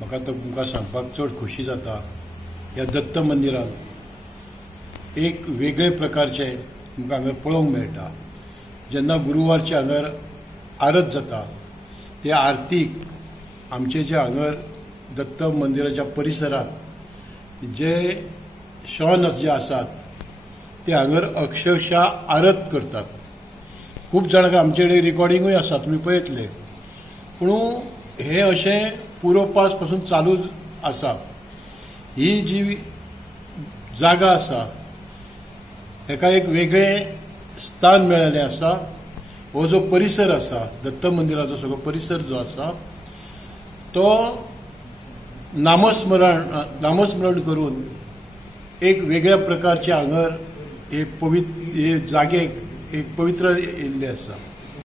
म्हाका तुमकां सांगपाक चड खोशी जाता. ह्या दत्त मंदिरांत एक वेगळे प्रकारचे तुमकां हांगा पळोवंक मेळटा. जेन्ना गुरुवारचे हांगर आरत जाता ते आरतीक आमचे जे हांगर दत्त मंदिराच्या परिसरांत जे शॉन जे आसात ते हांगर अक्षरशः आरत करतात. खूब जाणांक आमचे कडेन रिकॉर्डिंगूय आसा, तुमी पळयतले. पूण हे अशें पुरोपास पासून चालू आसा. ही जी जागा आसा हेका एक वेगळें स्थान मेळिल्लें आसा. हो जो परिसर आसा दत्त मंदिराचो सगळो परिसर जो आसा तो नामस्मरण करून एक वेगळ्या प्रकारचे हांगर हे जागेक एक पवित्र येयल्ले आसा.